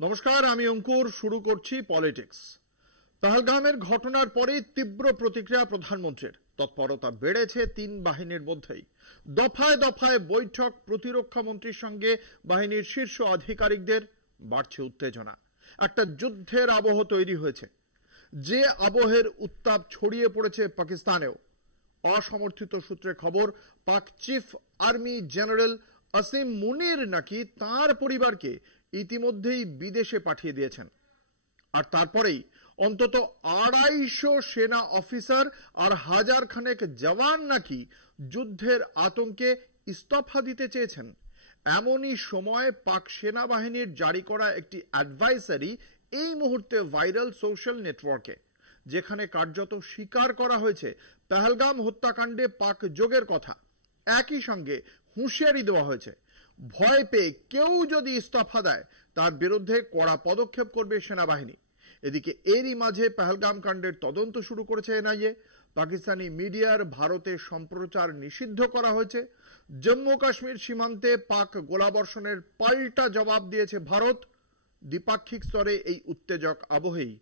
নমস্কার, আমি অঙ্কুর। শুরু করছি পলিটিক্স। পহলগামের ঘটনার পরে তীব্র প্রতিক্রিয়া প্রধানমন্ত্রীর। তৎপরতা বেড়েছে তিন বাহিনীর মধ্যেই। দফায় দফায় বৈঠক প্রতিরক্ষা মন্ত্রীর সঙ্গে বাহিনীর শীর্ষ আধিকারিকদের। বাড়ছে উত্তেজনা। একটা যুদ্ধের আবহ তৈরি হয়েছে, যে আবহের উত্তাপ ছড়িয়ে পড়েছে পাকিস্তানেও। অসমর্থিত সূত্রে খবর, পাক চিফ আর্মি জেনারেল আসিম মুনির নাকি তার পরিবারকে ইতিমধ্যেই বিদেশে পাঠিয়ে দিয়েছেন। আর তারপরেই অন্তত ২৫০ সেনা অফিসার আর হাজার খানেক জওয়ান নাকি যুদ্ধের আতঙ্কে ইস্তফা দিতে চেয়েছেন। এমনই সময় পাক সেনাবাহিনীর জারি করা একটি অ্যাডভাইসারি এই মুহূর্তে ভাইরাল সোশ্যাল নেটওয়ার্কে, যেখানে কার্যত স্বীকার করা হয়েছে পহলগাম হত্যাকাণ্ডে পাক যোগের কথা। একই সঙ্গে হুঁশিয়ারি দেওয়া হয়েছে, ভয় পেয়ে কেউ যদি ইস্তফা দেয় তার বিরুদ্ধে কড়া পদক্ষেপ করবে সেনাবাহিনী। এদিকে এরই মাঝে পহলগাম কাণ্ডের তদন্ত শুরু করেছে এনআইএ। পাকিস্তানি মিডিয়ার ভারতে সম্প্রচার নিষিদ্ধ করা হয়েছে। জম্মু কাশ্মীর সীমান্তে পাক গোলাবর্ষণের পাল্টা জবাব দিয়েছে ভারত। দ্বিপাক্ষিক স্তরে এই উত্তেজক আবহেই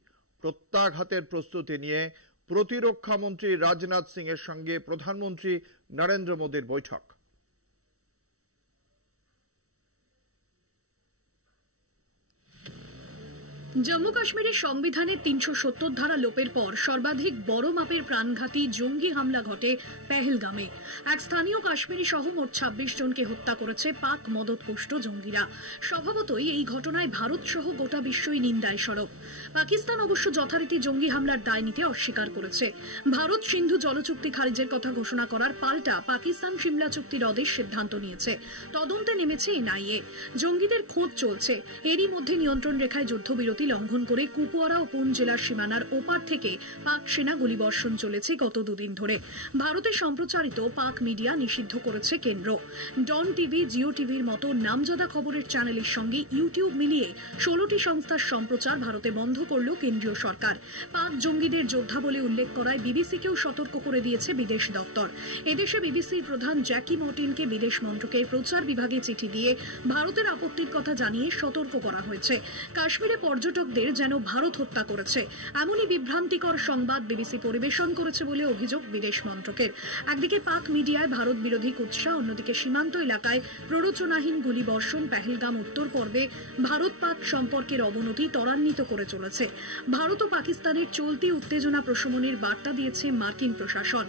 প্রত্যাঘাতের প্রস্তুতি নিয়ে প্রতিরক্ষা মন্ত্রী রাজনাথ সিং এর সঙ্গে প্রধানমন্ত্রী নরেন্দ্র মোদীর বৈঠক। জম্মু কাশ্মীরের সংবিধানের ৩৭০ ধারা লোপের পর সর্বাধিক বড় মাপের প্রাণঘাতী জঙ্গি হামলা ঘটে পেহেলগামে। এক স্থানীয় কাশ্মীরি সহ মোট ২৬ জনকে হত্যা করেছে পাক মদতপুষ্ট জঙ্গিরা। স্বভাবতই এই ঘটনায় ভারত সহ গোটা বিশ্বই নিন্দায় সরব। পাকিস্তান অবশ্য যথারীতি জঙ্গি হামলার দায় নিতে অস্বীকার করেছে। ভারত সিন্ধু জলচুক্তি খারিজের কথা ঘোষণা করার পাল্টা পাকিস্তান সিমলা চুক্তি রদের সিদ্ধান্ত নিয়েছে। তদন্তে নেমেছে এনআইএ। জঙ্গিদের খোঁজ চলছে। এরই মধ্যে নিয়ন্ত্রণ রেখায় যুদ্ধবিরতি লঙ্ঘন করে কুপওয়ারা ও পুঞ্চ জেলার সীমানার ওপার থেকে পাক সেনা গুলিবর্ষণ চলেছে গত দুদিন ধরে। ভারতে সম্প্রচারিত পাক মিডিয়া নিষিদ্ধ করেছে কেন্দ্র। ডন টিভি, জিও টিভির মতো নামজাদা খবরের চ্যানেলের সঙ্গে ইউটিউব মিলিয়ে ১৬টি সংস্থার সম্প্রচার ভারতে বন্ধ করল কেন্দ্রীয় সরকার। পাক জঙ্গিদের যোদ্ধা বলে উল্লেখ করায় বিবিসিকেও সতর্ক করে দিয়েছে বিদেশ দপ্তর। এদেশে বিবিসির প্রধান জ্যাকি মর্টিনকে বিদেশ মন্ত্রকের প্রচার বিভাগে চিঠি দিয়ে ভারতের আপত্তির কথা জানিয়ে সতর্ক করা হয়েছে। কাশ্মীরে পর্যটকদের যেন ভারত হত্যা করেছে, এমনই বিভ্রান্তিকর সংবাদ বিবিসি পরিবেশন করেছে বলে অভিযোগ বিদেশ মন্ত্রকের। একদিকে পাক মিডিয়ায় ভারত বিরোধী কুৎসা, অন্যদিকে সীমান্ত এলাকায় প্ররোচনাহীন গুলিবর্ষণ পেহেলগাম উত্তর পর্বে ভারত পাক সম্পর্কের অবনতি ত্বরান্বিত করে চলেছে। ভারত ও পাকিস্তানের চলতি উত্তেজনা প্রশমনের বার্তা দিয়েছে মার্কিন প্রশাসন।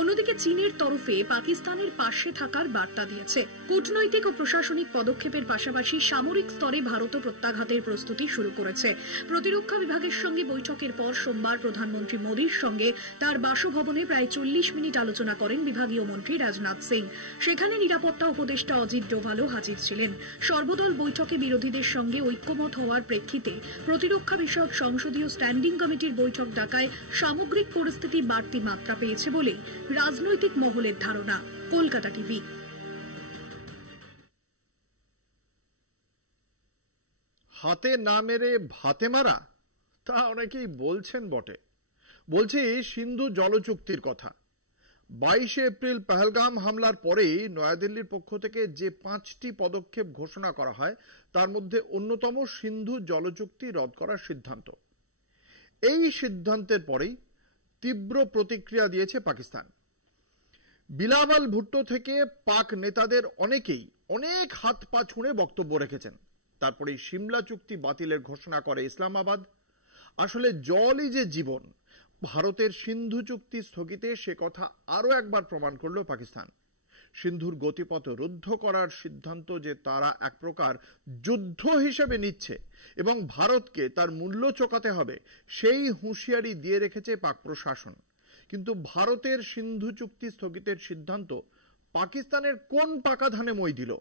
অন্যদিকে চীনের তরফে পাকিস্তানের পাশে থাকার বার্তা দিয়েছে। কূটনৈতিক ও প্রশাসনিক পদক্ষেপের পাশাপাশি সামরিক স্তরে ভারতও প্রত্যাঘাতের প্রস্তুতি শুরু করেছে। প্রতিরক্ষা বিভাগের সঙ্গে বৈঠকের পর সোমবার প্রধানমন্ত্রী মোদীর সঙ্গে তার বাসভবনে প্রায় ৪০ মিনিট আলোচনা করেন বিভাগীয় মন্ত্রী রাজনাথ সিং। সেখানে নিরাপত্তা উপদেষ্টা অজিত ডোভালও হাজির ছিলেন। সর্বদল বৈঠকে বিরোধীদের সঙ্গে ঐক্যমত হওয়ার প্রেক্ষিতে প্রতিরক্ষা বিষয়ক সংসদীয় স্ট্যান্ডিং কমিটির বৈঠক ডাকায় সামগ্রিক পরিস্থিতি বাড়তি মাত্রা পেয়েছে বলেই রাজনৈতিক মহলের ধারণা। কলকাতা টিভি। হাতে না মেরে ভাতে মারা, তা অনেকেই বলছেন বটে। বলছি সিন্ধু জলচুক্তির কথা। ২২ এপ্রিল পহলগাম হামলার পরেই নয়াদিল্লির পক্ষ থেকে যে ৫টি পদক্ষেপ ঘোষণা করা হয়, তার মধ্যে অন্যতম সিন্ধু জলচুক্তি রদ করার সিদ্ধান্ত। এই সিদ্ধান্তের পরেই তীব্র প্রতিক্রিয়া দিয়েছে পাকিস্তান। বিলাওয়াল ভুট্টো থেকে পাক নেতাদের অনেকেই অনেক হাত পা ছুঁড়ে বক্তব্য রেখেছেন। তারপরে সিমলা চুক্তি বাতিলের ঘোষণা করে ইসলামাবাদ। আসলে জলই যে জীবন, ভারতের সিন্ধু চুক্তি স্থগিতে সে কথা আরও একবার প্রমাণ করল পাকিস্তান। সিন্ধুর গতিপথ রুদ্ধ করার সিদ্ধান্ত যে তারা এক প্রকার যুদ্ধ হিসেবে নিচ্ছে এবং ভারতকে তার মূল্য চোকাতে হবে, সেই হুঁশিয়ারি দিয়ে রেখেছে পাক প্রশাসন। কিন্তু ভারতের সিন্ধু চুক্তি স্থগিতের সিদ্ধান্ত পাকিস্তানের কোন পাকা ধানে মই দিল?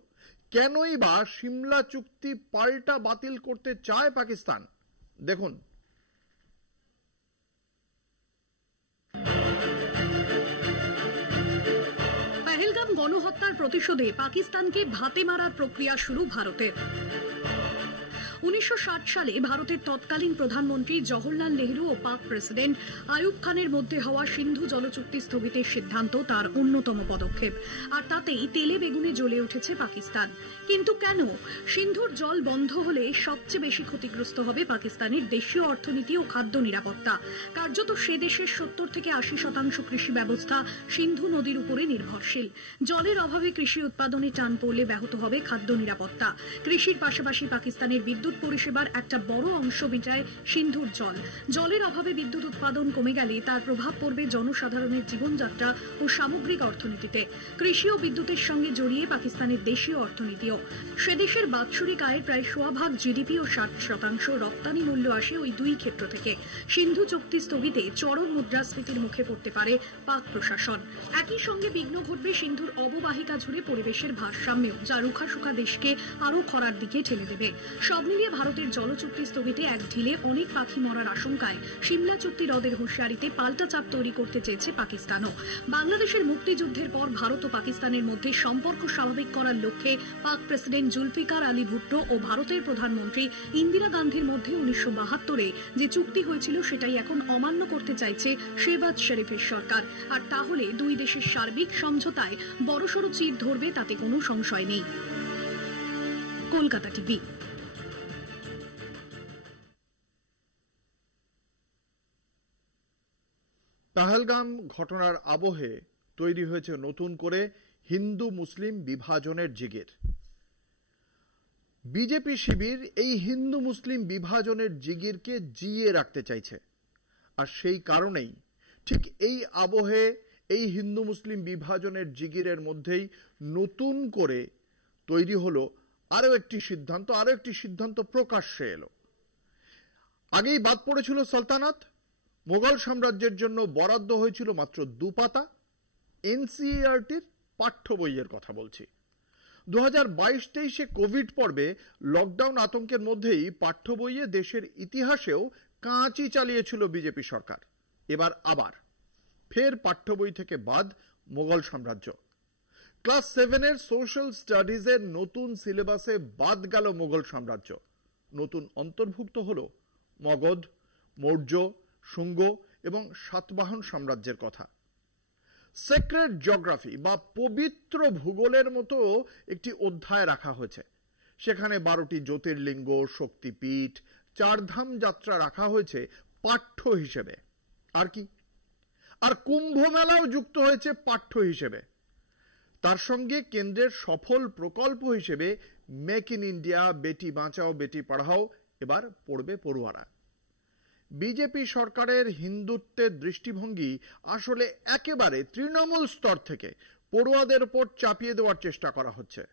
কেনই বা সিমলা চুক্তি পাল্টা বাতিল করতে চায় পাকিস্তান? দেখুন। পেহেলগাম গণহত্যার প্রতিশোধে পাকিস্তানকে ভাতে মারার প্রক্রিয়া শুরু ভারতের। 1960 সালে ভারতের তৎকালীন প্রধানমন্ত্রী জওহরলাল নেহরু ও পাক প্রেসিডেন্ট আইয়ুব খানের মধ্যে হওয়া সিন্ধু জলচুক্তি স্থগিতের সিদ্ধান্ত তার অন্যতম পদক্ষেপ, আর তাতেই তেলে বেগুনে জ্বলে উঠেছে পাকিস্তান। কিন্তু কেন? সিন্ধুর জল বন্ধ হলে সবচেয়ে বেশি ক্ষতিগ্রস্ত হবে পাকিস্তানের দেশীয় অর্থনীতি ও খাদ্য নিরাপত্তা। কার্যত সে দেশের 70 থেকে 80% কৃষি ব্যবস্থা সিন্ধু নদীর উপরে নির্ভরশীল। জলের অভাবে কৃষি উৎপাদনে টান পড়লে ব্যাহত হবে খাদ্য নিরাপত্তা। কৃষির পাশাপাশি পাকিস্তানের বিদ্যুৎ পরিষেবার একটা বড় অংশ মেটায় সিন্ধুর জল। জলের অভাবে বিদ্যুৎ উৎপাদন কমে গেলে তার প্রভাব পড়বে জনসাধারণের জীবনযাত্রা ও সামগ্রিক অর্থনীতিতে। কৃষি ও বিদ্যুতের সঙ্গে জড়িয়ে পাকিস্তানের দেশীয় অর্থনীতিও। সে দেশের বাৎসরিক আয়ের প্রায় 1/4 জিডিপি ও 60% রপ্তানি মূল্য আসে ওই দুই ক্ষেত্র থেকে। সিন্ধু চুক্তি স্থগিতে চরম মুদ্রাস্ফীতির মুখে পড়তে পারে পাক প্রশাসন। একই সঙ্গে বিঘ্ন ঘটবে সিন্ধুর অববাহিকা জুড়ে পরিবেশের ভারসাম্যেও, যা রুখাশুখা দেশকে আরও খরার দিকে ঠেলে দেবে। সব মিলিয়ে ভারতের জলচুক্তি স্থগিতে এক ঢিলে অনেক পাখি মরার আশঙ্কায় সিমলা চুক্তি রদের হুঁশিয়ারিতে পাল্টা চাপ তৈরি করতে চেয়েছে পাকিস্তানও। বাংলাদেশের মুক্তিযুদ্ধের পর ভারত ও পাকিস্তানের মধ্যে সম্পর্ক স্বাভাবিক করার লক্ষ্যে পাক প্রেসিডেন্ট জুলফিকার আলী ভুট্টো ও ভারতের প্রধানমন্ত্রী ইন্দিরা গান্ধীর মধ্যে 1972-এ যে চুক্তি হয়েছিল সেটাই এখন অমান্য করতে চাইছে শেহবাজ শরীফের সরকার। আর তাহলে দুই দেশের সার্বিক সমঝোতায় বড়সড় চির ধরবে, তাতে কোনো সংশয় নেই। কলকাতা টিভি। পাহেলগাম ঘটনার আবহে তৈরি হয়েছে নতুন করে হিন্দু মুসলিম বিভাজনের জিগির। বিজেপি শিবির এই হিন্দু মুসলিম বিভাজনের জিগিরকে জিইয়ে রাখতে চাইছে, আর সেই কারণেই ঠিক এই আবহে এই হিন্দু মুসলিম বিভাজনের জিগিরের মধ্যেই নতুন করে তৈরি হলো আরো একটি সিদ্ধান্ত প্রকাশ্যে এলো। আগেই বাদ পড়েছিল সালতানাত। মোগল সাম্রাজ্যের জন্য বরাদ্দ হয়েছিল মাত্র 2 পাতা। এনসিইআরটির পাঠ্য বইয়ের কথা বলছি। 2022-23 কোভিড পর্বে লকডাউন আতঙ্কের মধ্যেই পাঠ্য বইয়ে দেশের ইতিহাসেও কাঁচি চালিয়েছিল বিজেপি সরকার। এবার আবার ফের পাঠ্য বই থেকে বাদ মোগল সাম্রাজ্য। ক্লাস 7-এর সোশ্যাল স্টাডিজের নতুন সিলেবাসে বাদ গেল মোগল সাম্রাজ্য। নতুন অন্তর্ভুক্ত হলো মগধ, মৌর্য, শুঙ্গ এবং সাতবাহন সাম্রাজ্যের কথা। সেক্রেড জিওগ্রাফি বা পবিত্র ভূগোলের মতো একটি অধ্যায় রাখা হয়েছে। সেখানে 12টি জ্যোতির্লিঙ্গ, শক্তিপীঠ, 4 ধাম যাত্রা রাখা হয়েছে পাঠ্য হিসেবে। আর কি, আর কুম্ভ মেলাও যুক্ত হয়েছে পাঠ্য হিসেবে। তার সঙ্গে কেন্দ্রের সফল প্রকল্প হিসেবে make in India, Beti Bachao Beti Padhao এবার পড়বে পড়ুয়ারা। বিজেপি সরকারের হিন্দুত্বের দৃষ্টিভঙ্গি আসলে একেবারে তৃণমূল স্তর থেকে পড়ুয়াদের উপর চাপিয়ে দেওয়ার চেষ্টা করা হচ্ছে।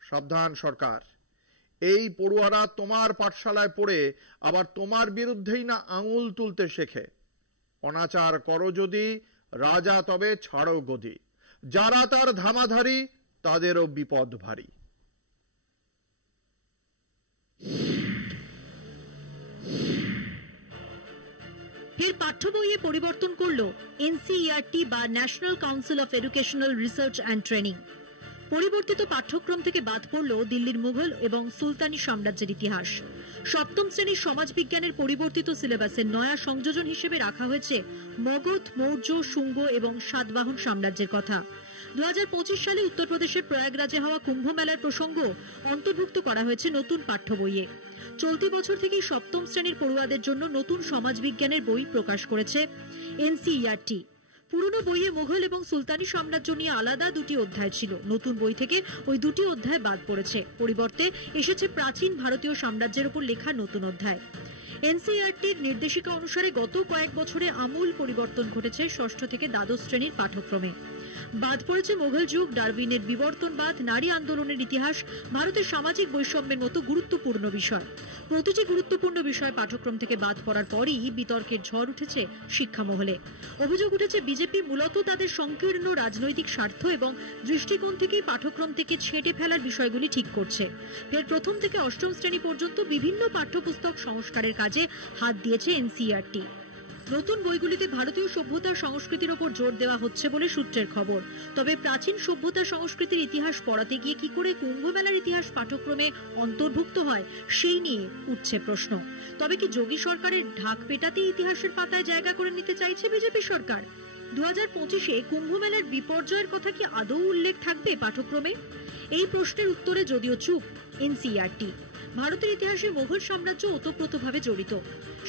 সাবধান সরকার, এই পড়ুয়ারা তোমার পাঠশালায় পড়ে আবার তোমার বিরুদ্ধেই না আঙুল তুলতে শেখে। অনাচার করো যদি, রাজা তবে ছাড়ো গদি। যারা তার ধামাধারী তাদেরও বিপদ ভারী। ফের পাঠ্য বইয়ে পরিবর্তন করল এনসিইআরটি বা national council of educational research and training. পরিবর্তিত পাঠ্যক্রম থেকে বাদ পড়ল দিল্লির মুঘল এবং সুলতানি সাম্রাজ্যের ইতিহাস। 7ম শ্রেণীর সমাজবিজ্ঞানের পরিবর্তিত সিলেবাসের নয়া সংযোজন হিসেবে রাখা হয়েছে মগধ, মৌর্য, শুঙ্গ এবং সাতবাহন সাম্রাজ্যের কথা। 2025 সালে উত্তরপ্রদেশের প্রয়াগরাজে হওয়া কুম্ভ মেলার প্রসঙ্গ অন্তর্ভুক্ত করা হয়েছে নতুন পাঠ্য বইয়ে। চলতি বছর থেকেই 7ম শ্রেণীর পড়ুয়াদের জন্য নতুন সমাজবিজ্ঞানের বই প্রকাশ করেছে এনসিইআরটি। পুরনো বইয়ে মুঘল এবং সুলতানি সাম্রাজ্য নিয়ে আলাদা 2টি অধ্যায় ছিল। নতুন বই থেকে ওই 2টি অধ্যায় বাদ পড়েছে। পরিবর্তে এসেছে প্রাচীন ভারতীয় সাম্রাজ্যের উপর লেখা নতুন অধ্যায়। এনসিইআরটির নির্দেশিকা অনুসারে গত কয়েক বছরে আমূল পরিবর্তন ঘটেছে 6ষ্ঠ থেকে দ্বাদশ শ্রেণীর পাঠ্যক্রমে। বাদ পড়েছে মোগল যুগ, ডারউইনের বিবর্তনবাদ, নারী আন্দোলনের ইতিহাস, ভারতের সামাজিক বৈষম্যের মতো গুরুত্বপূর্ণ বিষয়। প্রতিটি গুরুত্বপূর্ণ বিষয় পাঠ্যক্রম থেকে বাদ পড়ার পরই বিতর্কের ঝড় উঠেছে শিক্ষা মহলে। অভিযোগ উঠেছে বিজেপি মূলত তাদের সংকীর্ণ রাজনৈতিক স্বার্থ এবং দৃষ্টিকোণ থেকেই পাঠ্যক্রম থেকে ছেঁটে ফেলার বিষয়গুলি ঠিক করছে। ফের 1ম থেকে 8ম শ্রেণী পর্যন্ত বিভিন্ন পাঠ্যপুস্তক সংস্কারের কাজে হাত দিয়েছে এনসিইআরটি। নতুন বইগুলিতে ভারতীয় সভ্যতার সংস্কৃতির ওপর জোর দেওয়া হচ্ছে বলে সূত্রের খবর। তবে প্রাচীন সভ্যতা সংস্কৃতির ইতিহাস পড়াতে গিয়ে কি করে কুম্ভ মেলার ইতিহাস পাঠ্যক্রমে অন্তর্ভুক্ত হয় সেই নিয়ে উঠছে প্রশ্ন। তবে কি যোগী সরকারের ঢাক পেটাতেই ইতিহাসের পাতায় জায়গা করে নিতে চাইছে বিজেপি সরকার? 2025-এ কুম্ভ মেলার বিপর্যয়ের কথা কি আদৌ উল্লেখ থাকবে পাঠ্যক্রমে? এই প্রশ্নের উত্তরে যদিও চুপ এনসিইআরটি। ভারতের ইতিহাসে মোগল সাম্রাজ্য ওতপ্রোতভাবে জড়িত।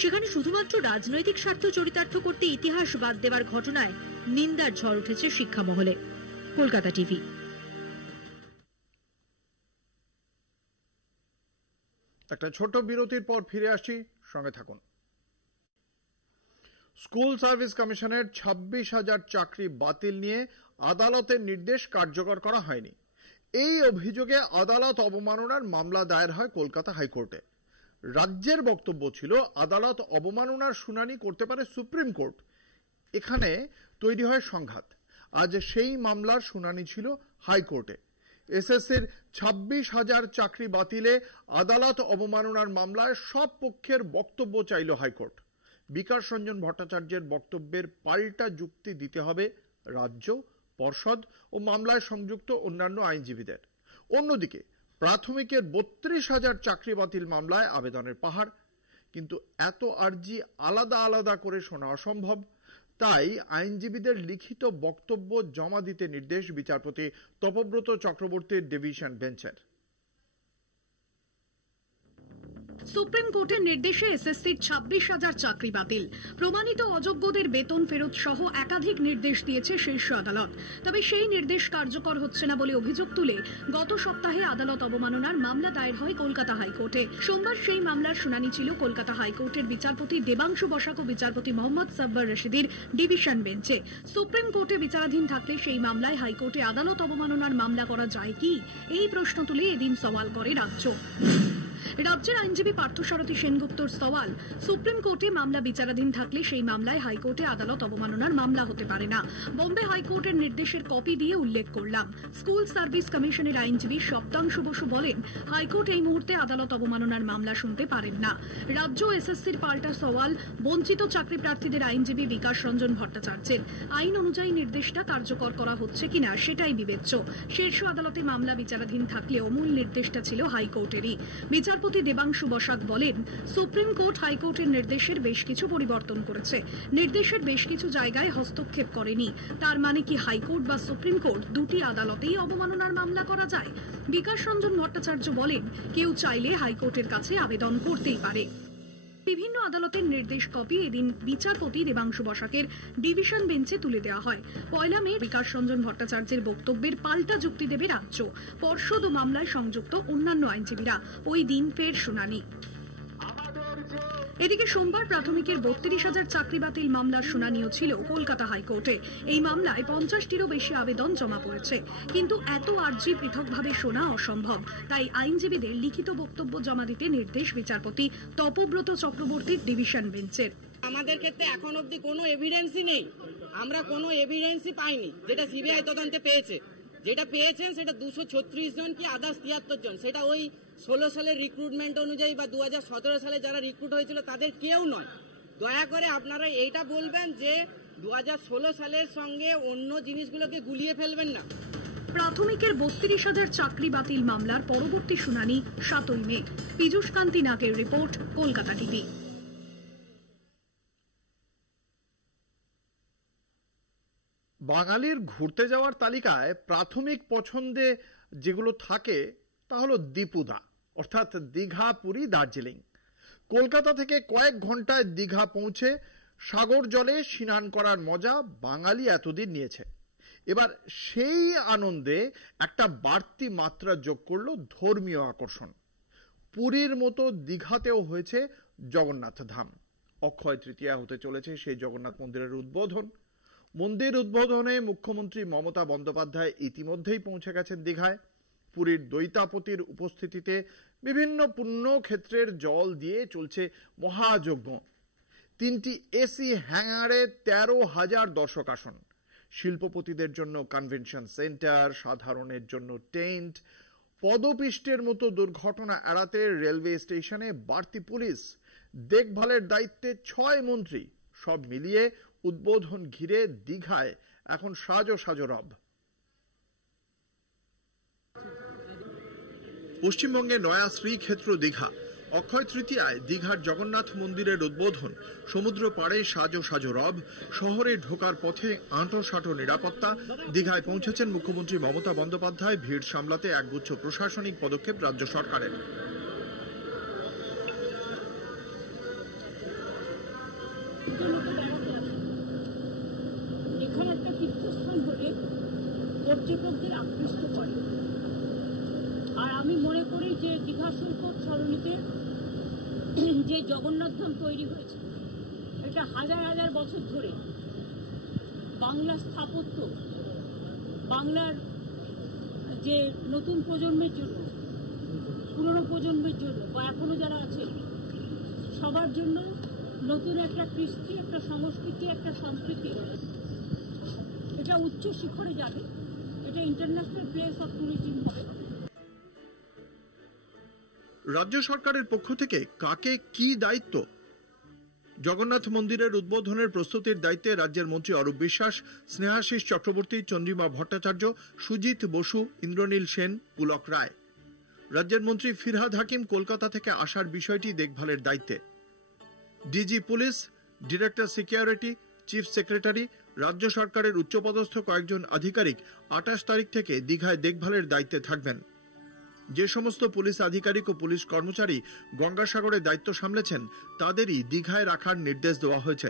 সেখানে শুধুমাত্র রাজনৈতিক স্বার্থ চরিতার্থ করতে ইতিহাস বাদ দেওয়ার ঘটনায় নিন্দার ঝড় উঠেছে শিক্ষা মহলে। কলকাতা টিভি। একটা ছোট বিরতির পর ফিরে আসছি, সঙ্গে থাকুন। স্কুল সার্ভিস কমিশনের 26,000 চাকরি বাতিল নিয়ে আদালতের নির্দেশ কার্যকর করা হয়নি। এই অভিযোগে আদালত অবমাননার মামলা দায়ের হয় কলকাতা হাইকোর্টে। রাজ্যের বক্তব্য ছিল আদালত অবমাননার শুনানি করতে পারে সুপ্রিম কোর্ট। এখানে তৈরি হয় সংঘাত। আজ সেই মামলার শুনানি ছিল হাইকোর্টে। এসএসসির 26,000 চাকরি বাতিলে আদালত অবমাননার মামলায় সব পক্ষের বক্তব্য চাইল হাইকোর্ট। বিকাশ রঞ্জন ভট্টাচার্যের বক্তব্যের পাল্টা যুক্তি দিতে হবে রাজ্য, পর্ষদ ও মামলায় সংযুক্ত অন্যান্য আইনজীবীদের। অন্যদিকে প্রাথমিকের 32,000 চাকরি বাতিল মামলায় আবেদনের পাহাড়, কিন্তু এত আর্জি আলাদা আলাদা করে শোনা অসম্ভব। তাই আইনজীবীদের লিখিত বক্তব্য জমা দিতে নির্দেশ বিচারপতি তপব্রত চক্রবর্তীর ডিভিশন বেঞ্চের। সুপ্রিম কোর্টের নির্দেশে এসএসসির 26,000 চাকরি বাতিল, প্রমাণিত অযোগ্যদের বেতন ফেরত সহ একাধিক নির্দেশ দিয়েছে শীর্ষ আদালত। তবে সেই নির্দেশ কার্যকর হচ্ছে না বলে অভিযোগ তুলে গত সপ্তাহে আদালত অবমাননার মামলা দায়ের হয় কলকাতা হাইকোর্টে। সোমবার সেই মামলার শুনানি ছিল কলকাতা হাইকোর্টের বিচারপতি দেবাংশু বসাক ও বিচারপতি মোহাম্মদ সাব্বার রশিদের ডিভিশন বেঞ্চে। সুপ্রিম কোর্টে বিচারাধীন থাকলে সেই মামলায় হাইকোর্টে আদালত অবমাননার মামলা করা যায় কি, এই প্রশ্ন তুলে এদিন সওয়াল করে রাজ্য। রাজ্যের আইনজীবী পার্থসারথী সেনগুপ্তর সওয়াল, সুপ্রিম কোর্টে মামলা বিচারাধীন থাকলে সেই মামলায় হাইকোর্টে আদালত অবমাননার মামলা হতে পারে না। বোম্বে হাইকোর্টের নির্দেশের কপি দিয়ে উল্লেখ করলাম। স্কুল সার্ভিস কমিশনের আইনজীবী সপ্তাংশু বসু বলেন, হাইকোর্ট এই মুহূর্তে আদালত অবমাননার মামলা শুনতে পারেন না। রাজ্য এসএসসির পাল্টা সওয়াল বঞ্চিত চাকরি প্রার্থীদের আইনজীবী বিকাশ রঞ্জন ভট্টাচার্যের। আইন অনুযায়ী নির্দেশটা কার্যকর করা হচ্ছে কিনা সেটাই বিবেচ্য। শীর্ষ আদালতে মামলা বিচারাধীন থাকলেও মূল নির্দেশটা ছিল হাইকোর্টেরই। বিচারপতি দেবাংশু বসাক বলেন, সুপ্রিম কোর্ট হাইকোর্টের নির্দেশের বেশ কিছু পরিবর্তন করেছে, নির্দেশের বেশ কিছু জায়গায় হস্তক্ষেপ করেনি। তার মানে কি হাইকোর্ট বা সুপ্রিম কোর্ট দুটি আদালতেই অবমাননার মামলা করা যায়? বিকাশ রঞ্জন ভট্টাচার্য বলেন, কেউ চাইলে হাইকোর্টের কাছে আবেদন করতেই পারে। বিভিন্ন আদালতের নির্দেশ কপি এদিন বিচারপতি দেবাংশু বসাকের ডিভিশন বেঞ্চে তুলে দেওয়া হয়। 1 মে বিকাশ রঞ্জন ভট্টাচার্যের বক্তব্যের পাল্টা যুক্তি দেবে রাজ্য, পর্ষদ ও মামলায় সংযুক্ত অন্যান্য আইনজীবীরা। ওই দিন ফের শুনানি। এদিকে সোমবার প্রাথমিকের 32,000 চাকরি বাতিল মামলার শুনানিও ছিল কলকাতা হাইকোর্টে। এই মামলায় 50টিরও বেশি আবেদন জমা পড়েছে, কিন্তু এত আর্জি পৃথকভাবে শোনা অসম্ভব। তাই আইনজীবীদের লিখিত বক্তব্য জমা দিতে নির্দেশ বিচারপতি তপব্রত চক্রবর্তীর ডিভিশন বেঞ্চের। আমাদের ক্ষেত্রে এখন অবধি কোনো এভিডেন্সই নেই, আমরা কোনো এভিডেন্সই পাইনি যেটা সিবিআই তদন্তে পেয়েছে। যেটা পেয়েছেন সেটা 236 জন কি আদার্স 73 জন, সেটা ওই 16 সালের রিক্রুটমেন্ট অনুযায়ী বা 2017 সালে যারা রিক্রুট হয়েছিল তাদের কেউ নয়। দয়া করে আপনারা এইটা বলবেন যে 2016 সালের সঙ্গে অন্য জিনিসগুলোকে গুলিয়ে ফেলবেন না। প্রাথমিকের 32,000 চাকরি বাতিল মামলার পরবর্তী শুনানি 7 মে। পীযূষ কান্তি নাগের রিপোর্ট, কলকাতা টিভি। বাঙালির ঘুরতে যাওয়ার তালিকায় প্রাথমিক পছন্দে যেগুলো থাকে তা হলো দীপুদা, অর্থাৎ দীঘা, পুরী, দার্জিলিং। কলকাতা থেকে কয়েক ঘন্টায় দীঘা পৌঁছে সাগর জলে স্নান করার মজা বাঙালি এতদিন নিয়েছে। এবার সেই আনন্দে একটা বাড়তি মাত্রা যোগ করলো ধর্মীয় আকর্ষণ। পুরীর মতো দীঘাতেও হয়েছে জগন্নাথ ধাম। অক্ষয় তৃতীয়া হতে চলেছে সেই জগন্নাথ মন্দিরের উদ্বোধন। মন্দির উদ্বোধনে মুখ্যমন্ত্রী মমতা বন্দ্যোপাধ্যায় ইতিমধ্যেই পৌঁছে গেছেন দীঘায়। পুরীর দৈতাপতির উপস্থিতিতে বিভিন্ন পুণ্যক্ষেত্রের জল দিয়ে চলছে মহাযজ্ঞ। 3টি এসি হ্যাঙ্গারে 13,000 দর্শক আসন। শিল্পপতিদের জন্য কনভেনশন সেন্টার, সাধারণের জন্য টেন্ট। পদপিষ্টের মতো দুর্ঘটনা এড়াতে রেলওয়ে স্টেশনে বাড়তি পুলিশ। দেখভালের দায়িত্বে 6 মন্ত্রী, সব মিলিয়ে উদ্বোধন ঘিরে দীঘায় এখন সাজো সাজো রব। পশ্চিমবঙ্গে নয়া শ্রীক্ষেত্র দীঘা। অক্ষয় তৃতীয়ায় দীঘার জগন্নাথ মন্দিরের উদ্বোধন, সমুদ্র পাড়ে সাজো সাজো রব, শহরে ঢোকার পথে আঁটো-সাঁটো নিরাপত্তা। দীঘায় পৌঁছেছেন মুখ্যমন্ত্রী মমতা বন্দ্যোপাধ্যায়। ভিড় সামলাতে একগুচ্ছ প্রশাসনিক পদক্ষেপ রাজ্য সরকারের। এখানে একটা তীর্থস্থান হলে পর্যটকদের আকৃষ্ট করে, আর আমি মনে করি যে দীঘা সৈকত সরণিতে যে জগন্নাথ ধাম তৈরি হয়েছে, এটা হাজার হাজার বছর ধরে বাংলার স্থাপত্য, বাংলার যে নতুন প্রজন্মের জন্য, পুরনো প্রজন্মের জন্য বা এখনো যারা আছে সবার জন্য নতুন একটা কৃষ্টি, একটা সংস্কৃতি, একটা সংস্কৃতি, এটা উচ্চ শিখরে যাবে। এটা ইন্টারন্যাশনাল প্লেস অফ ট্যুরিজম হবে। রাজ্য সরকারের পক্ষ থেকে কাকে কি দায়িত্ব? জগন্নাথ মন্দিরের উদ্বোধনের প্রস্তুতির দায়িত্বে রাজ্যের মন্ত্রী অরূপ বিশ্বাস, স্নেহাশিস চক্রবর্তী, চন্দ্রিমা ভট্টাচার্য, সুজিত বসু, ইন্দ্রনীল সেন, পুলক রায়। রাজ্যের মন্ত্রী ফিরহাদ হাকিম কলকাতা থেকে আসার বিষয়টি দেখভালের দায়িত্বে। DG police, director security, chief secretary, রাজ্য সরকারের উচ্চপদস্থ কয়েকজন আধিকারিক 28 তারিখ থেকে দীঘায় দেখভালের দায়িত্বে থাকবেন। যে সমস্ত পুলিশ আধিকারিক ও পুলিশ কর্মচারী গঙ্গাসাগরে দায়িত্ব সামলেছেন তাদেরই দীঘায় রাখার নির্দেশ দেওয়া হয়েছে।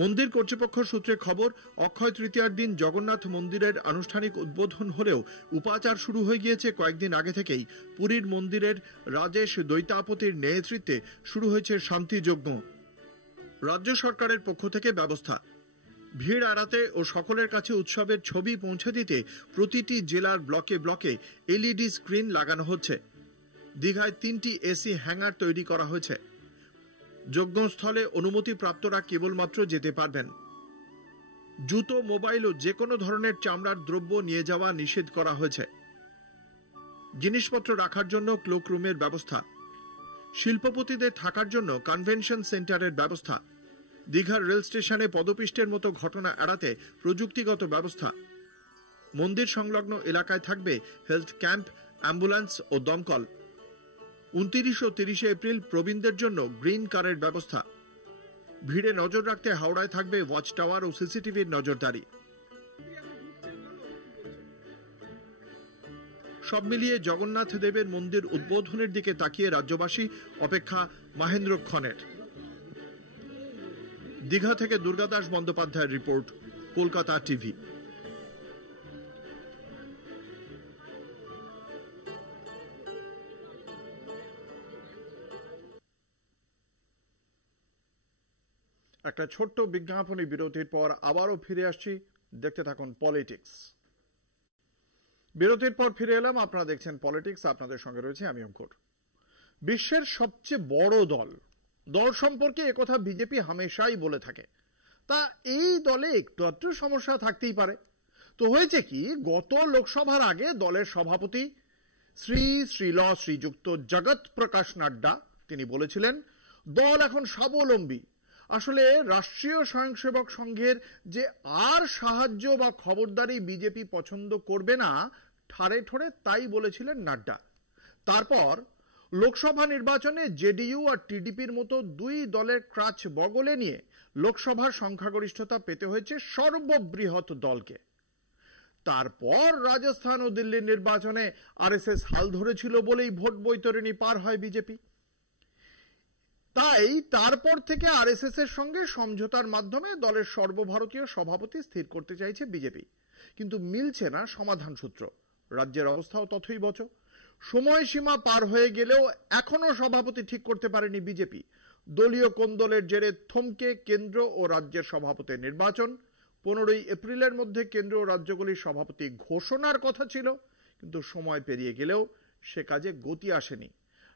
মন্দির কর্তৃপক্ষ সূত্রে খবর, অক্ষয় তৃতীয়ার দিন জগন্নাথ মন্দিরের আনুষ্ঠানিক উদ্বোধন হলেও উপাচার শুরু হয়ে গিয়েছে কয়েকদিন আগে থেকেই। পুরীর মন্দিরের রাজেশ দৈতাপতির নেতৃত্বে শুরু হয়েছে শান্তিযজ্ঞ। রাজ্য সরকারের পক্ষ থেকে ব্যবস্থা, ভিড় এড়াতে ও সকলের কাছে উৎসবের ছবি পৌঁছে দিতে প্রতিটি জেলার ব্লকে ব্লকে এলইডি স্ক্রিন লাগানো হচ্ছে। দীঘায় 3টি এসি হ্যাঙ্গার তৈরি করা হয়েছে। যজ্ঞস্থলে অনুমতিপ্রাপ্তরা কেবলমাত্র যেতে পারবেন। জুতো, মোবাইল ও যে কোনো ধরনের চামড়ার দ্রব্য নিয়ে যাওয়া নিষেধ করা হয়েছে। জিনিসপত্র রাখার জন্য ক্লোকরুমের ব্যবস্থা। শিল্পপতিদের থাকার জন্য কনভেনশন সেন্টারের ব্যবস্থা। দীঘার রেল স্টেশনে পদপিষ্টের মতো ঘটনা এড়াতে প্রযুক্তিগত ব্যবস্থা। মন্দির সংলগ্ন এলাকায় থাকবে হেলথ ক্যাম্প, অ্যাম্বুলেন্স ও দমকল। 29 ও 30 এপ্রিল প্রবীণদের জন্য গ্রিন কারের ব্যবস্থা। ভিড়ে নজর রাখতে হাওড়ায় থাকবে ওয়াচ টাওয়ার ও সিসিটিভির নজরদারি। সব মিলিয়ে জগন্নাথ দেবের মন্দির উদ্বোধনের দিকে তাকিয়ে রাজ্যবাসী, অপেক্ষা মহেন্দ্রক্ষণের। দীঘা থেকে দুর্গাদাস বন্দ্যোপাধ্যায়ের রিপোর্ট, কলকাতা টিভি। একটা ছোট্ট বিজ্ঞাপনী বিরতির পর আবারও ফিরে আসছি, দেখতে থাকুন পলিটিক্স। বিরতির পর ফিরে এলাম, আপনারা দেখছেন পলিটিক্স, আপনাদের সঙ্গে রয়েছে আমি অঙ্কুর। বিশ্বের সবচেয়ে বড় দল সম্পর্কে একথা বিজেপি হামেশাই বলে থাকে। তা এই দলে একটু একটু সমস্যা থাকতেই পারে। তো হয়েছে কি, গত লোকসভার আগে দলের সভাপতি শ্রীযুক্ত জগৎ প্রকাশ নাড্ডা তিনি বলেছিলেন দল এখন স্বাবলম্বী। আসলে রাষ্ট্রীয় স্বয়ংসেবক সংঘের যে আর সাহায্য বা খবরদারি বিজেপি পছন্দ করবে না, ঠাড়ে ঠোড়ে তাই বলেছিলেন নাড্ডা। তারপর লোকসভা নির্বাচনে জেডিইউ আর টিডিপির মতো দুই দলের ক্রাচ বগলে নিয়ে লোকসভার সংখ্যাগরিষ্ঠতা পেতে হয়েছে সর্ববৃহৎ দলকে। তারপর রাজস্থান ও দিল্লির নির্বাচনে আরএসএস হাল ধরেছিল বলেই ভোট বৈতরণী পার হয় বিজেপি। তাই তারপর থেকে আরএসএস এর সঙ্গে সমঝোতার মাধ্যমে দলের সর্বভারতীয় সভাপতি স্থির করতে চাইছে বিজেপি, কিন্তু মিলছে না সমাধান সূত্র। রাজ্যের অবস্থাও তথৈবচ। সময়সীমা পার হয়ে গেলেও এখনো সভাপতি ঠিক করতে পারেনি বিজেপি। দলীয় কোন্দলের জেরে থমকে কেন্দ্র ও রাজ্যের সভাপতির নির্বাচন। 15 এপ্রিলের মধ্যে কেন্দ্র ও রাজ্যগুলির সভাপতি ঘোষণার কথা ছিল, কিন্তু সময় পেরিয়ে গেলেও সে কাজে গতি আসেনি।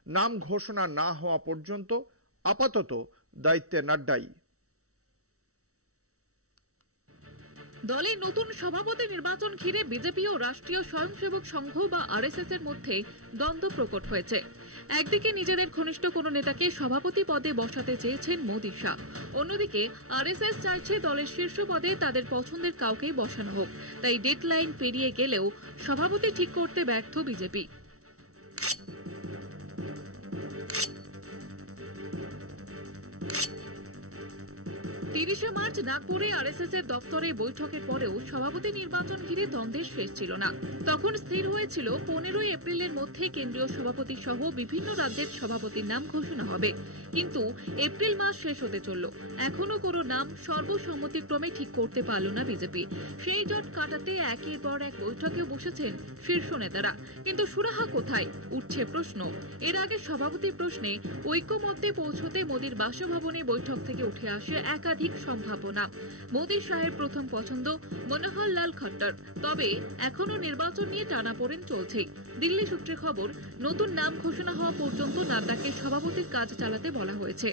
নাম ঘোষণা না হওয়া পর্যন্ত আপাতত দায়িত্বে নাড্ডাই। দলে নতুন সভাপতি নির্বাচন ঘিরে বিজেপি ও রাষ্ট্রীয় স্বয়ংসেবক সংঘ বা আরএসএস এর মধ্যে দ্বন্দ্ব প্রকট হয়েছে। একদিকে নিজেদের ঘনিষ্ঠ কোনো নেতাকে সভাপতি পদে বসাতে চেয়েছেন মোদি শাহ, অন্যদিকে আরএসএস চাইছে দলের শীর্ষ পদে তাদের পছন্দের কাউকেই বসানো হোক। তাই ডেডলাইন পেরিয়ে গেলেও সভাপতি ঠিক করতে ব্যর্থ বিজেপি। 30 মার্চ নাগপুরে আরএসএস এর দপ্তরে বৈঠকের পরেও সভাপতি নির্বাচন ঘিরে দ্বন্দ্বের শেষ ছিল না। তখন স্থির হয়েছিল 15 এপ্রিলের মধ্যে কেন্দ্রীয় সভাপতি সহ বিভিন্ন রাজ্যের সভাপতির নাম ঘোষণা হবে, কিন্তু এপ্রিল মাস শেষ হতে চলল, এখনো কোনো নাম সর্বসম্মতিক্রমে ঠিক করতে পারল না বিজেপি। সেই জট কাটাতে একের পর এক বৈঠকে বসেছেন শীর্ষ নেতারা, কিন্তু সুরাহা কোথায় উঠছে প্রশ্ন। এর আগে সভাপতি প্রশ্নে ঐক্যমত্যে পৌঁছতে মোদির বাসভবনে বৈঠক থেকে উঠে আসে একাধিক সম্ভাবনা। মোদি শাহের প্রথম পছন্দ মনোহর লাল খট্টর, তবে এখনো নির্বাচন নিয়ে টানাপোড়েন চলছে। দিল্লি সূত্রে খবর, নতুন নাম ঘোষণা হওয়া পর্যন্ত নাড্ডাকে সভাপতির কাজ চালাতে বলা হয়েছে।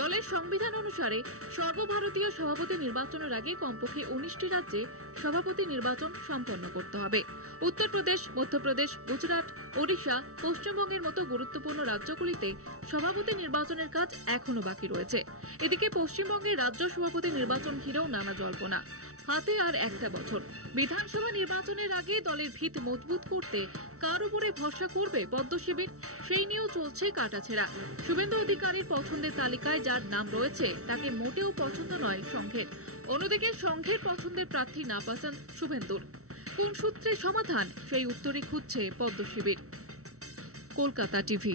দলের সংবিধান অনুসারে সর্বভারতীয় সভাপতি নির্বাচনের আগে কমপক্ষে 19টি রাজ্যে সভাপতি নির্বাচন সম্পন্ন করতে হবে। উত্তরপ্রদেশ, মধ্যপ্রদেশ, গুজরাট, ওড়িশা, পশ্চিমবঙ্গের মতো গুরুত্বপূর্ণ রাজ্যগুলিতে সভাপতি নির্বাচনের কাজ এখনো বাকি রয়েছে। এদিকে পশ্চিমবঙ্গের রাজ্য সভাপতি নির্বাচন ঘিরেও নানা জল্পনা। হাতে আর একটা বছর, বিধানসভা নির্বাচনের আগে দলের ভিত মজবুত করতে কার উপরে ভরসা করবে পদ্ম শিবির, সেই নিয়েও চলছে কাটাছেঁড়া। শুভেন্দু অধিকারীর পছন্দের তালিকায় যার নাম রয়েছে তাকে মোটেও পছন্দ নয় সংঘের, অন্যদিকে সংঘের পছন্দের প্রার্থী নাপসন্দ শুভেন্দুর। কোন সূত্রে সমাধান, সেই উত্তরই খুঁজছে পদ্ম শিবির। কলকাতা টিভি।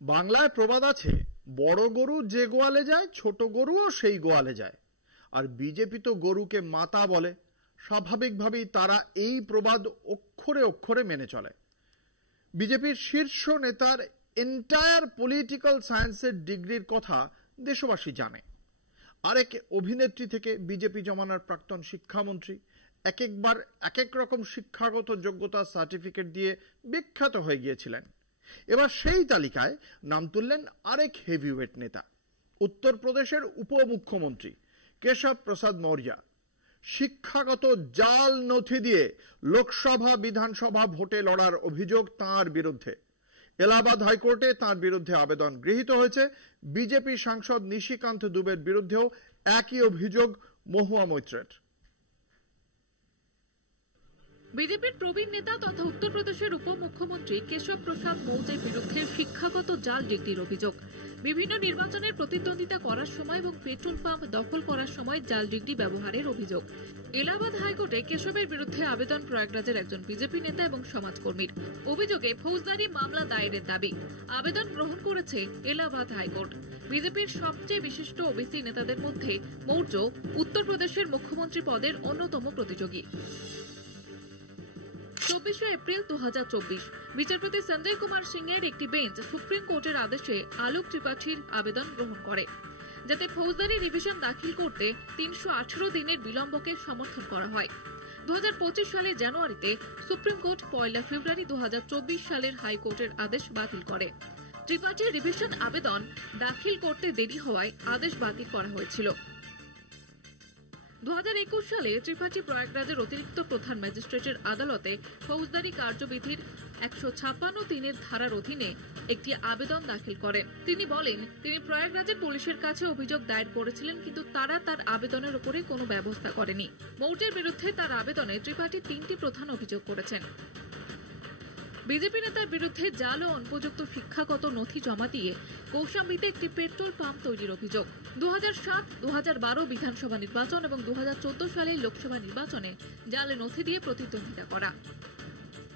বাংলায় প্রবাদ আছে, বড় গরু যে গোয়ালে যায় ছোট গরুও সেই গোয়ালে যায়। আর বিজেপি তো গরুকে মাতা বলে, স্বাভাবিকভাবেই তারা এই প্রবাদ অক্ষরে অক্ষরে মেনে চলে। বিজেপির শীর্ষ নেতার এন্টায়ার পলিটিক্যাল সায়েন্সের ডিগ্রির কথা দেশবাসী জানে। আরেক অভিনেত্রী থেকে বিজেপি জমানার প্রাক্তন শিক্ষামন্ত্রী একবার এক এক রকম শিক্ষাগত যোগ্যতা সার্টিফিকেট দিয়ে বিখ্যাত হয়ে গিয়েছিলেন। এবার সেই তালিকায় নাম তুললেন আরেক হেভিওয়েট নেতা, উত্তরপ্রদেশের উপমুখ্যমন্ত্রী কেশব প্রসাদ মৌর্য। শিক্ষাগত জাল নথি দিয়ে লোকসভা বিধানসভা ভোটে লড়ার অভিযোগ তাঁর বিরুদ্ধে। এলাহাবাদ হাইকোর্টে তাঁর বিরুদ্ধে আবেদন গৃহীত হয়েছে। বিজেপি সাংসদ নিশিকান্ত দুবের বিরুদ্ধেও একই অভিযোগ মহুয়া মৈত্রের। বিজেপির প্রবীণ নেতা তথা উত্তরপ্রদেশের উপমুখ্যমন্ত্রী কেশব প্রসাদ মৌর্যের বিরুদ্ধে শিক্ষাগত জাল ডিগ্রির অভিযোগ। বিভিন্ন নির্বাচনের প্রতিদ্বন্দ্বিতা করার সময় এবং পেট্রোল পাম্প দখল করার সময় জাল ডিগ্রি ব্যবহারের অভিযোগ। এলাহাবাদ হাইকোর্টে কেশবের বিরুদ্ধে আবেদন প্রয়াগরাজের একজন বিজেপি নেতা এবং সমাজকর্মীর। অভিযোগে ফৌজদারি মামলা দায়েরের দাবি। আবেদন গ্রহণ করেছে এলাহাবাদ হাইকোর্ট। বিজেপির সবচেয়ে বিশিষ্ট ওবিসি নেতাদের মধ্যে মৌর্য উত্তরপ্রদেশের মুখ্যমন্ত্রী পদের অন্যতম প্রতিযোগী। 24 এপ্রিল 2024 বিচারপতি সঞ্জয় কুমার সিং এর একটি বেঞ্চ সুপ্রিম কোর্টের আদেশে আলোক ত্রিপাঠীর আবেদন গ্রহণ করে, যাতে ফৌজদারি রিভিশন দাখিল করতে 318 দিনের বিলম্বকে সমর্থন করা হয়। 2025 সালের জানুয়ারিতে সুপ্রিম কোর্ট 1 ফেব্রুয়ারি 2024 সালের হাইকোর্টের আদেশ বাতিল করে। ত্রিপাঠীর রিভিশন আবেদন দাখিল করতে দেরি হওয়ায় আদেশ বাতিল করা হয়েছিল। 2021 সালে ত্রিপাঠী প্রয়াগরাজের অতিরিক্ত প্রধান ম্যাজিস্ট্রেটের আদালতে ফৌজদারি কার্যবিধির 156(3) ধারার অধীনে একটি আবেদন দাখিল করেন। তিনি বলেন, তিনি প্রয়াগরাজের পুলিশের কাছে অভিযোগ দায়ের করেছিলেন, কিন্তু তারা তার আবেদনের উপরে কোনো ব্যবস্থা করেনি। মৌর্যের বিরুদ্ধে তার আবেদনে ত্রিপাঠী 3টি প্রধান অভিযোগ করেছেন। বিজেপি নেতার বিরুদ্ধে জাল ও অনুপযুক্ত শিক্ষাগত নথি জমা দিয়ে কৌশাম্বীতে একটি পেট্রোল পাম্প তৈরির অভিযোগ। 2007, 2012 বিধানসভা নির্বাচন এবং 2014 সালের লোকসভা নির্বাচনে জালে নথি দিয়ে প্রতিদ্বন্দ্বিতা করা।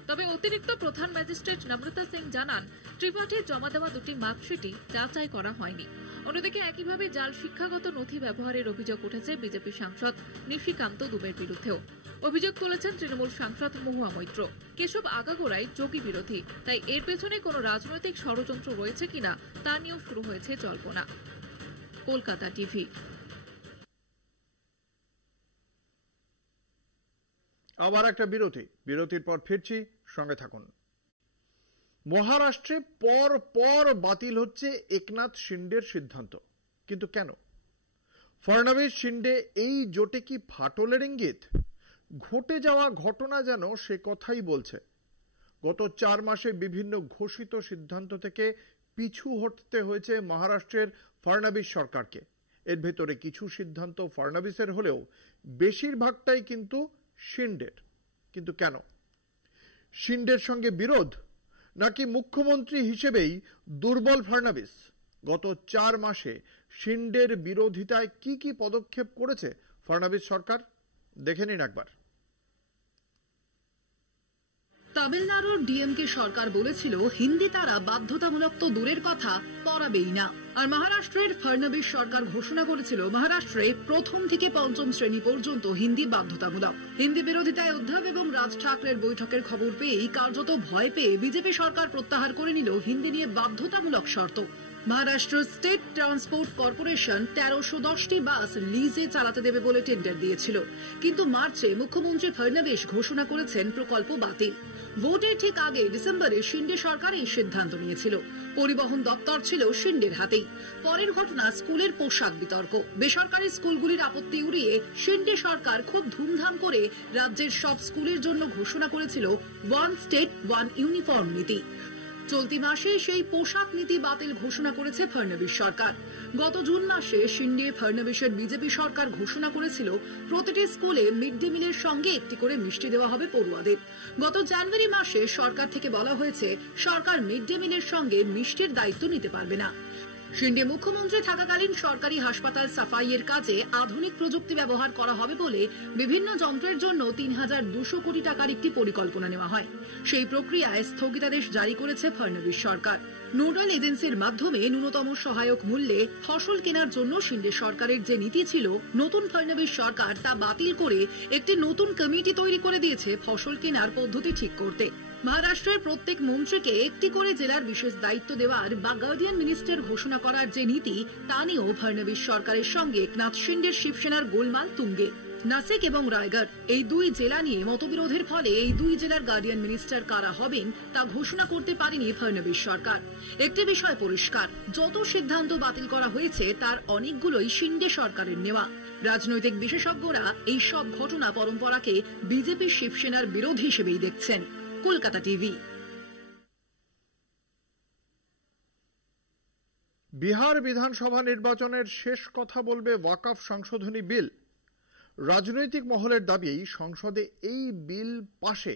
তবে অতিরিক্ত প্রধান ম্যাজিস্ট্রেট নম্রতা সিং জানান, ত্রিপাঠীর জমা দেওয়া দুটি মার্কশিটই যাচাই করা হয়নি। অন্যদিকে একইভাবে জাল শিক্ষাগত নথি ব্যবহারের অভিযোগ উঠেছে বিজেপি সাংসদ নিশিকান্ত দুবের বিরুদ্ধেও। অভিযোগ তুলেছেন তৃণমূল সাংসদ মহুয়া মৈত্র। কেশব আগাগোড়াই যোগী বিরোধী, তাই এর পেছনে কোনো রাজনৈতিক ষড়যন্ত্র রয়েছে কিনা তা নিয়েও শুরু হয়েছে জল্পনা। কলকাতা টিভি। আবার একটা বিরতির পর ফিরছি, সঙ্গে থাকুন। মহারাষ্ট্রে পর পর বাতিল হচ্ছে একনাথ শিন্ডের সিদ্ধান্ত, কিন্তু কেন? ফডনবিস শিন্ডে এই জোটে কি ফাটলের ইঙ্গিত? ঘটে যাওয়া ঘটনা যেন সে কথাই বলছে। গত 4 মাসে বিভিন্ন ঘোষিত সিদ্ধান্ত থেকে পিছু হটতে হয়েছে মহারাষ্ট্রের ফডনবিস সরকারকে। এর ভেতরে কিছু সিদ্ধান্ত ফডনবিসের হলেও বেশিরভাগটাই কিন্তু শিন্ডের। কিন্তু কেন? শিন্ডের সঙ্গে বিরোধ, নাকি মুখ্যমন্ত্রী হিসেবেই দুর্বল ফডনবিস? গত 4 মাসে শিন্ডের বিরোধিতায় কি কি পদক্ষেপ করেছে ফডনবিস সরকার, দেখে নিন একবার। তামিলনাড়ুর ডিএমকে সরকার বলেছিল হিন্দি তারা বাধ্যতামূলক তো দূরের কথা পড়াবেই না। আর মহারাষ্ট্রের ফডনবিস সরকার ঘোষণা করেছিল মহারাষ্ট্রে 1ম থেকে 5ম শ্রেণী পর্যন্ত হিন্দি বাধ্যতামূলক। হিন্দি বিরোধিতায় উদ্ধব এবং রাজ ঠাকরের বৈঠকের খবর পেয়েই কার্যত ভয় পেয়ে বিজেপি সরকার প্রত্যাহার করে নিল হিন্দি নিয়ে বাধ্যতামূলক শর্ত। মহারাষ্ট্র স্টেট ট্রান্সপোর্ট কর্পোরেশন 1310টি বাস লিজে চালাতে দেবে বলে টেন্ডার দিয়েছিল, কিন্তু মার্চে মুখ্যমন্ত্রী ফডনবিস ঘোষণা করেছেন প্রকল্প বাতিল। ভোটের ঠিক আগে ডিসেম্বরে শিন্ডে সরকার এই সিদ্ধান্ত নিয়েছিল। পরিবহন দপ্তর ছিল শিন্ডের হাতেই। পরের ঘটনা স্কুলের পোশাক বিতর্ক। বেসরকারি স্কুলগুলির আপত্তি উড়িয়ে শিন্ডে সরকার খুব ধুমধাম করে রাজ্যের সব স্কুলের জন্য ঘোষণা করেছিল ওয়ান স্টেট ওয়ান ইউনিফর্ম নীতি। চলতি মাসে সেই পোশাক নীতি বাতিল ঘোষণা করেছে ফডনবিস সরকার। গত জুন মাসে শিন্ডে ফডনবিসের বিজেপি সরকার ঘোষণা করেছিল প্রতিটি স্কুলে মিড ডে মিলের সঙ্গে একটি করে মিষ্টি দেওয়া হবে পড়ুয়াদের। গত জানুয়ারি মাসে সরকার থেকে বলা হয়েছে সরকার মিড ডে মিলের সঙ্গে মিষ্টির দায়িত্ব নিতে পারবে না। শিন্ডে মুখ্যমন্ত্রী থাকাকালীন সরকারি হাসপাতাল সাফাইয়ের কাজে আধুনিক প্রযুক্তি ব্যবহার করা হবে বলে বিভিন্ন যন্ত্রের জন্য 3200 কোটি টাকার একটি পরিকল্পনা নেওয়া হয়। সেই প্রক্রিয়ায় স্থগিতাদেশ জারি করেছে ফডনবিস সরকার। নোডাল এজেন্সির মাধ্যমে ন্যূনতম সহায়ক মূল্যে ফসল কেনার জন্য শিন্ডে সরকারের যে নীতি ছিল, নতুন ফডনবিস সরকার তা বাতিল করে একটি নতুন কমিটি তৈরি করে দিয়েছে ফসল কেনার পদ্ধতি ঠিক করতে। মহারাষ্ট্রের প্রত্যেক মন্ত্রীকে একটি করে জেলার বিশেষ দায়িত্ব দেওয়ার বা গার্ডিয়ান মিনিস্টার ঘোষণা করার যে নীতি, তা নিয়েও ফডনবিস সরকারের সঙ্গে একনাথ শিন্ডের শিবসেনার গোলমাল তুঙ্গে। নাসিক এবং রায়গড় এই 2 জেলা নিয়ে মতবিরোধের ফলে এই 2 জেলার গার্ডিয়ান মিনিস্টার কারা হবেন তা ঘোষণা করতে পারেনি ফডনবিস সরকার। একটি বিষয় পরিষ্কার, যত সিদ্ধান্ত বাতিল করা হয়েছে তার অনেকগুলোই শিন্ডে সরকারের নেওয়া। রাজনৈতিক বিশেষজ্ঞরা এই সব ঘটনা পরম্পরাকে বিজেপি শিবসেনার বিরোধী হিসেবেই দেখছেন। কলকাতা টিভি। বিহার বিধানসভা নির্বাচনের শেষ কথা বলবে ওয়াকফ সংশোধনী বিল। রাজনৈতিক মহলের দাবি সংসদে এই বিল পাশে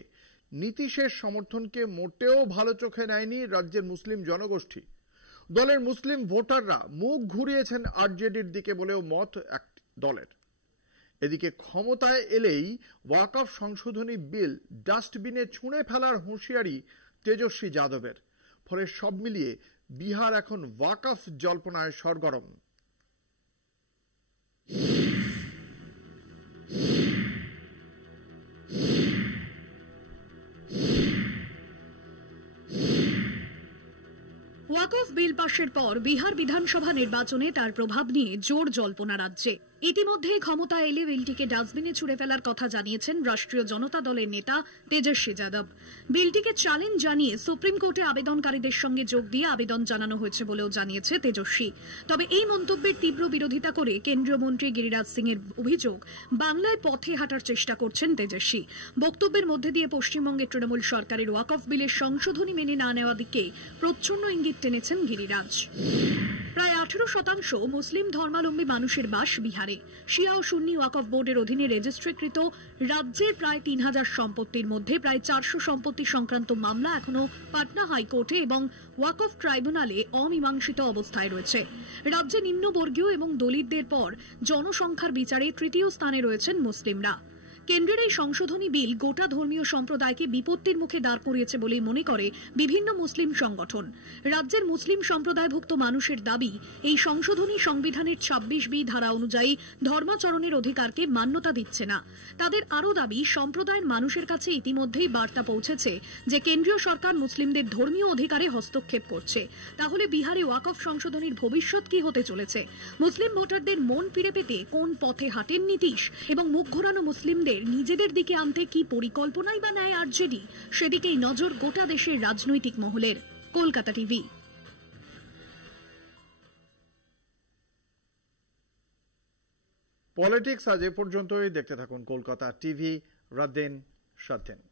নীতিশের সমর্থনকে মোটেও ভালো চোখে নেয়নি রাজ্যের মুসলিম জনগোষ্ঠী। দলের মুসলিম ভোটাররা মুখ ঘুরিয়েছেন আরজেডির দিকে বলেও মত এক দলের। এদিকে ক্ষমতায় এলেই ওয়াকফ সংশোধনী বিল ডাস্টবিনে ছুঁড়ে ফেলার হুঁশিয়ারি তেজস্বী যাদবের। ফলে সব মিলিয়ে বিহার এখন ওয়াকফ জল্পনায় সরগরম। ওয়াকফ বিল পাশের পর বিহার বিধানসভা নির্বাচনে তার প্রভাব নিয়ে জোর জল্পনা রাজ্যে। ইতিমধ্যে ক্ষমতা এলে বিলটিকে ডাস্টবিনে ছুড়ে ফেলার কথা জানিয়েছেন রাষ্ট্রীয় জনতা দলের নেতা তেজস্বী যাদব। বিলটিকে চ্যালেঞ্জ জানিয়ে সুপ্রিম কোর্টে আবেদনকারীদের সঙ্গে যোগ দিয়ে আবেদন জানানো হয়েছে বলেও জানিয়েছে তেজস্বী। তবে এই মন্তব্যের তীব্র বিরোধিতা করে কেন্দ্রীয় মন্ত্রী গিরিরাজ সিং এর অভিযোগ, বাংলায় পথে হাঁটার চেষ্টা করছেন তেজস্বী। বক্তব্যের মধ্যে দিয়ে পশ্চিমবঙ্গের তৃণমূল সরকারের ওয়াকফ বিলের সংশোধনী মেনে না নেওয়া দিকে প্রচ্ছন্ন ইঙ্গিত টেনেছেন গিরিরাজ। প্রায় 18% মুসলিম ধর্মাবলম্বী মানুষের বাস বিহারে। শিয়া ও সুন্নি ওয়াকফ বোর্ডের অধীনে রেজিস্ট্রিকৃত রাজ্যের প্রায় 3000 সম্পত্তির মধ্যে প্রায় 400 সম্পত্তি সংক্রান্ত মামলা এখনো পাটনা হাইকোর্টে এবং ওয়াকফ ট্রাইব্যুনালে অমীমাংসিত অবস্থায় রয়েছে। রাজ্যে নিম্নবর্গীয় এবং দলিতদের পর জনসংখ্যার বিচারে তৃতীয় স্থানে রয়েছেন মুসলিমরা। কেন্দ্রের এই সংশোধনী বিল গোটা ধর্মীয় সম্প্রদায়কে বিপত্তির মুখে দাঁড় করিয়েছে বলে মনে করে বিভিন্ন মুসলিম সংগঠন। রাজ্যের মুসলিম সম্প্রদায়ভুক্ত মানুষের দাবি, এই সংশোধনী সংবিধানের 26B ধারা অনুযায়ী ধর্মাচরণের অধিকারকে মান্যতা দিচ্ছে না। তাদের আরও দাবি, সম্প্রদায়ের মানুষের কাছে ইতিমধ্যেই বার্তা পৌঁছেছে যে কেন্দ্রীয় সরকার মুসলিমদের ধর্মীয় অধিকারে হস্তক্ষেপ করছে। তাহলে বিহারে ওয়াকফ সংশোধনীর ভবিষ্যৎ কি হতে চলেছে? মুসলিম ভোটারদের মন ফিরে পেতে কোন পথে হাঁটেন নীতিশ এবং মুখ ঘোরানো মুসলিমদের ভোটারদের নিজেদের দিকে আনতে কি পরিকল্পনাই বা নেয় আরজেডি, সেদিকেই নজর গোটা দেশের রাজনৈতিক মহলের। কলকাতা টিভি। পলিটিক্স আজ এ পর্যন্তই। দেখতে থাকুন কলকাতা টিভি। রাত দিন, সাত দিন।